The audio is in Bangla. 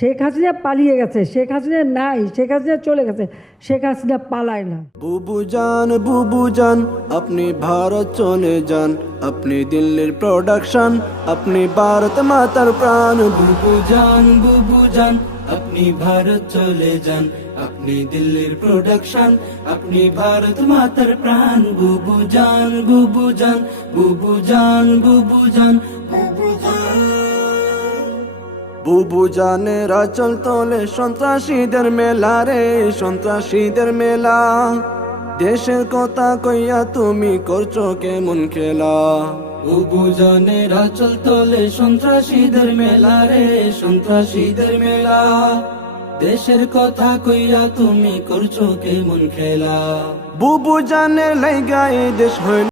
শেখ হাসিনা পালিয়ে গেছে, শেখ হাসিনা নাই, শেখ হাসিনা চলে গেছে, শেখ হাসিনা পালায় না। বুবু জান আপনি ভারত চলে যান, আপনি দিল্লির প্রোডাকশন, আপনি ভারত মাতার প্রাণ। বুবু জান আপনি ভারত চলে যান, আপনি দিল্লির প্রোডাকশন, আপনি ভারত মাতার প্রাণ। বুবু জান বুবু জান। বুবু জানের আচল তোলে সন্ত্রাসীদের মেলা রে, সন্ত্রাসীদের মেলা। দেশের কথা কইয়া তুমি করছো কেমন খেলা। বুবু জানের আচল তোলে সন্ত্রাসীদের মেলা রে, সন্ত্রাসীদের মেলা। দেশের কথা কইয়া তুমি করছো কেমন খেলা। বুবু জানের লাইগা এই দেশ হইল